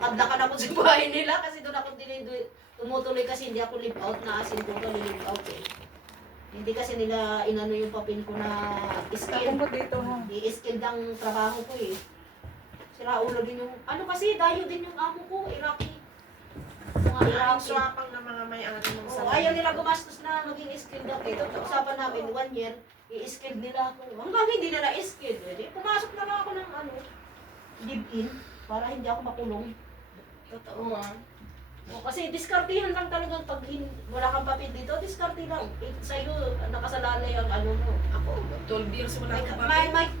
lakad-lakad ako sa bahay nila kasi doon ako tumutuloy kasi hindi ako live out na asin ko live out eh. Hindi kasi nila inano yung papel ko na skill. Ako dito ha. I-skill ang trabaho ko eh. Sira ulo din yung, ano kasi, dayo din yung amo ko, Iraqi. Mga Iraqi. Swapang na mga may-ari ng Oo, ayaw nila gumastos na maging skill daw. Ito, usapan namin, 1 year, i-skill nila ako. Hanggang hindi nila i-skill. Eh, pumasok na lang ako ng live-in para hindi ako makulong. Totoo. O, kasi diskartihan lang talaga pag wala kang papel dito, diskarte lang. Sa'yo, nakasalalay ang ano mo. Ako, 12 years wala akong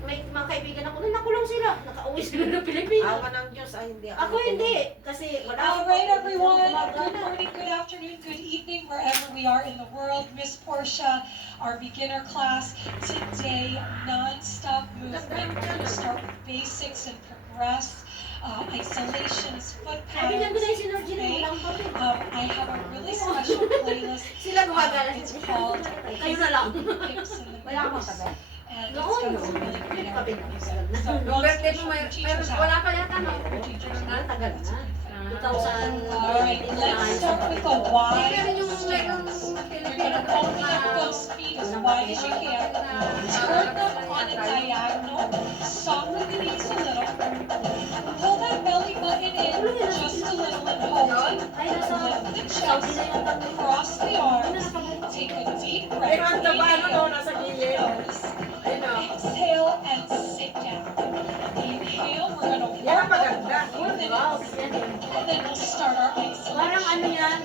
May mga kaibigan ako na nakulong sila. Nakauwi sila ng Pilipinas. Awa ng Diyos, ay hindi Ako hindi. Kasi wala akong Alright everyone, papel. good morning, good afternoon, good evening, wherever we are in the world. Miss Portia, our beginner class. Today, non-stop movement. We're going to start with basics and progress. Isolations, foot Kaibigan ko na yung patterns. synergy na walang papel. I have a really special playlist. Sila gumagala. It's called Kayo na lang. Hips in the Wala akong Moves. papel. And it's Noon, got some really great papel. interviews in it. So, Nung birthday mo, pero wala pa yata, no? Tagal na. 2000. Alright, let's start with the why. Pero yung merong You're gonna open up those feet as wide as you can. Turn them on a diagonal. Soften the knees a little. Pull that belly button in just a little and hold it. Ay, nasa Lift the Saudi chest. na yung tatlo. Cross the arms. Take a deep breath. Pero ang taba ano no, nasa gilid. Ayun o. Exhale and sit down. Inhale, we're gonna Yan ang warm up maganda. for 4 Wow, minutes. yan eh. And then we'll start our isolation. Parang ano yan,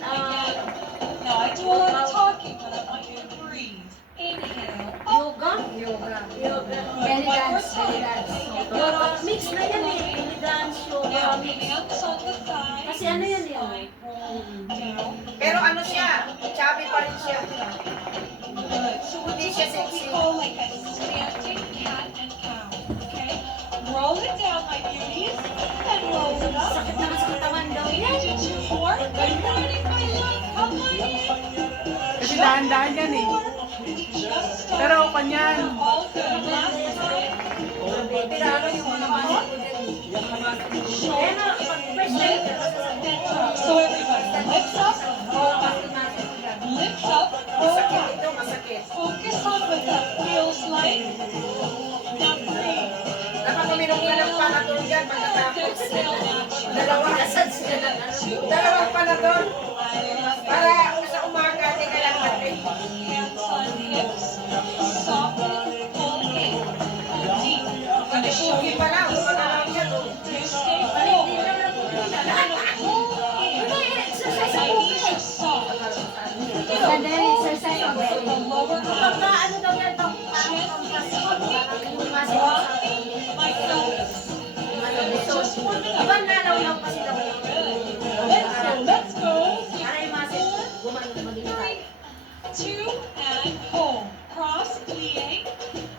Now I do a lot of talking, but I want you to breathe. Inhale. yoga? yoga. Yoga. Belly One more dance, time. belly dance. Yoga, mix na yan eh. Belly dance, yoga, Now, mix. hands on the thigh. Kasi ano yan eh. Spine roll down. Pero ano siya, chubby pa rin siya. Good. So we're Hindi doing siya what we sexy. call like a standing cat and cow. Okay? Roll it down, my beauties, and roll it up. Sakit naman sa katawan daw We yan. do 2 more. Good morning, my love. Come on in. Kasi dahan-dahan yan eh. Just start. Pero kanyan. All good. Last time. Pero ano yung mga pasok ko dyan. Kaya na, pag first time, So everybody, lift up, lift up, roll Masakit back. ito, masakit. Focus on what that feels like. Now breathe. Dapat uminom ka ng panadol dyan pagkatapos. Exhale naturally. Dalawa. massage ka ng ano. Dalawang panadol. I love it. Para sa umaga, di ka lang mag-drink. Hands on hips. Soften, pull in. Pull deep. I'm gonna show Hindi you pa lang, this wala lang side. yan. You stay forward. I'm gonna pull in. My knees are soft. Ganda rin exercise mo, From belly. the lower Pagka arm. ano daw yan, pag Rocking my pelvis. Just 1 minute. Iba nalaw-law kasi daw yun. Let's go, let's go. Para yung muscle, maging tayo. 2 and hold. Cross, plie.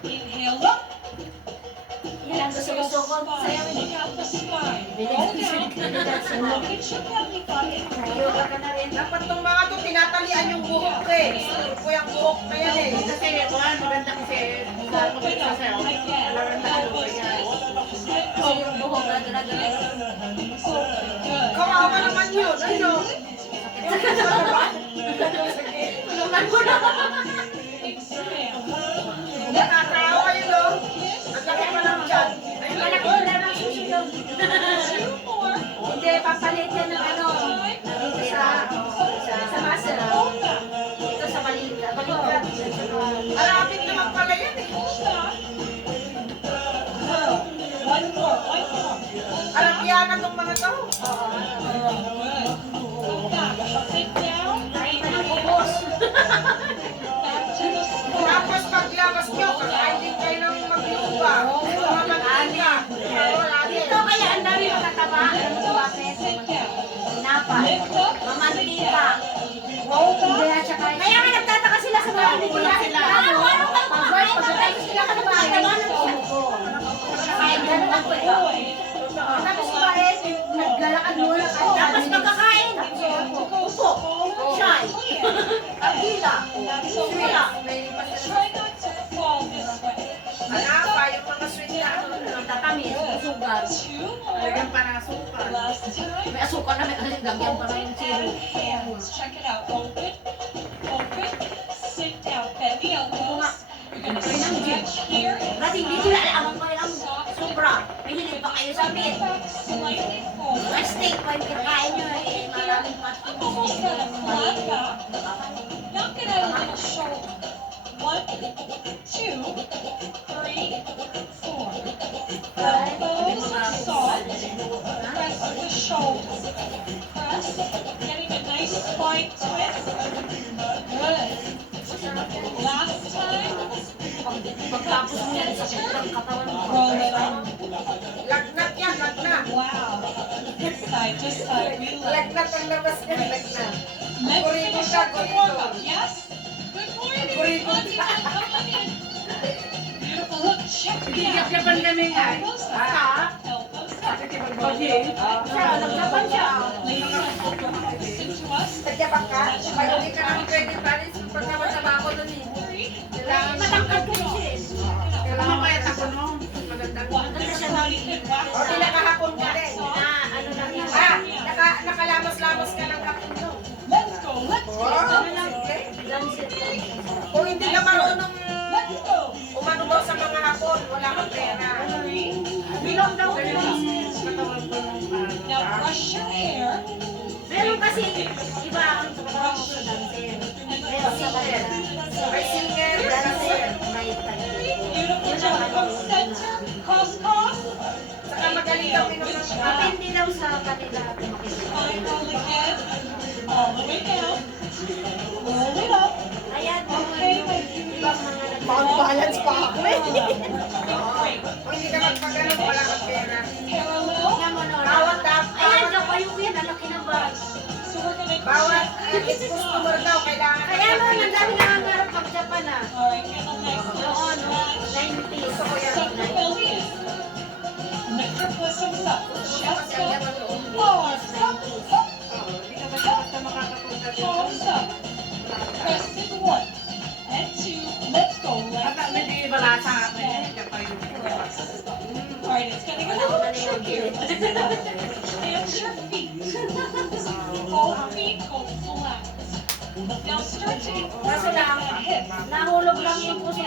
Inhale up. Yan ang gusto ko. Sayaw Look at the spine. Roll down. Look at your belly button. yoga ka na rin. Dapat itong mga to, tinatalian yung buhok ko eh. Gusto ko yung buhok na yan eh. Kasi maganda kasi Open up again. Elbows down. Split Kasi over. yung buhok na gano'n. Open. Good. Kawawa naman yun. Ano? Tulungan ko na. Expand. Nakakaawa yun o. Ang laki pa ng tiyan. Ayun, Malaki malaki. na lang susunod. 2 more. Hindi, papalit yan ng ano. Sa muscle. Hold back. Ito sa balikat. Balikat. Malapit naman pala yan eh. Stop. Good. One more. One more. Alam yan ang mga to. Good. Come back. Sit down. Kahit na ng ubos. Back to the spine. Tapos paglabas nyo, kakain din kayo ng magluba. Mga mantika. Dito kaya ang dami makataba. Bakit? Sit down. Sinapa. Lift up. Mamantika. Roll Hindi back. at saka Kaya nga nagtataka sila sa mga nila. Ano kayo pagkatapos sila ka naman ay naman ng umuko. Kahit ganun ako eh. Tapos kumain, naglalakad muna. Tapos pagkakain, upo, shy, agila, That's sila. okay. Try not to fall this way. Lift Hanapa, up. yung mga sweet na ano. Tatamis, sugar. Two more. Lagyan pa ng asukal. Last time. May asukal na may lagyan pa ng Open zero. and hands. Check it out. Open. Open. Sit down. Bend the elbows. You're gonna stretch here. Dati hindi ko alam ko yung sobra. May hilig pa kayo sa amin. Back slightly forward. May steak pa yung kakain nyo eh. Maraming pati. Almost got a flat back. Knock it out a little shoulder. 1, 2, 3, 4. Elbows are soft. Press the shoulders. Press. Getting a nice spine twist. Good. Last time. Pagtapos mo yan, sakit ng katawan mo. Roll it up. Lagnat yan, lagnat. Wow. This side, this side. We love. Lagnat ang labas niya, lagnat. Let's finish up the warm-up. Yes? Good morning, everybody. Come on in. Beautiful. Look, check me out. Japan kami nga. Elbows Ha? up. Elbows up. Okay. Siya, naglaban siya. Ladies and gentlemen, listen to us. Sadya ka? May hindi ka namin pwede palis pag namasama ako nun eh. Kailangan Matangkad ko rin siya eh. Kumabayat ako no. Magandang. There's somebody can wax O, di nakahapon ka rin. Na, ano lang yan. Nakalamas-lamas ka ng kapin no. Let's go, let's go. Ano lang, dansit lang. Kung hindi ka marunong Let's go. umano daw sa mga hapon, wala kang pera. 3. Bilang daw ko Katawan ko nung Now brush your hair. Meron kasi, iba ang trabaho ko dancer. Meron sa kanila. May singer, dancer. May tayo. Beautiful job. From center, cross, cross. Saka magaling daw minum ng Depende daw sa kanila kung makikita. Fine roll again. All the way down. Roll it up. Ayan, Okay, my ibang mga balance pa ako eh. Great. Kung hindi ka magpaganon, wala kang pera. Parallel. Tingnan mo no. Bawat Ayan, daw kayo yan, ang laki ng bag. So we're gonna bawat customer daw, kailangan Kaya mo, ang dami nangangarap pag Japan ah. All right, get the next Noon, no? one. 90s. Suck the belly in. Lift your bosoms up. Chest Kasi up. ang totoo. Arms up. Up. Hindi ka ba basta makakapunta dito? Palms up. Press in 1 and 2. Let's go. At Left hindi wala sa akin. Kapag press. All right, it's getting a little trickier. Plant your feet. All feet go flat. Now start to incorporate that hip. Nahulog lang yung puso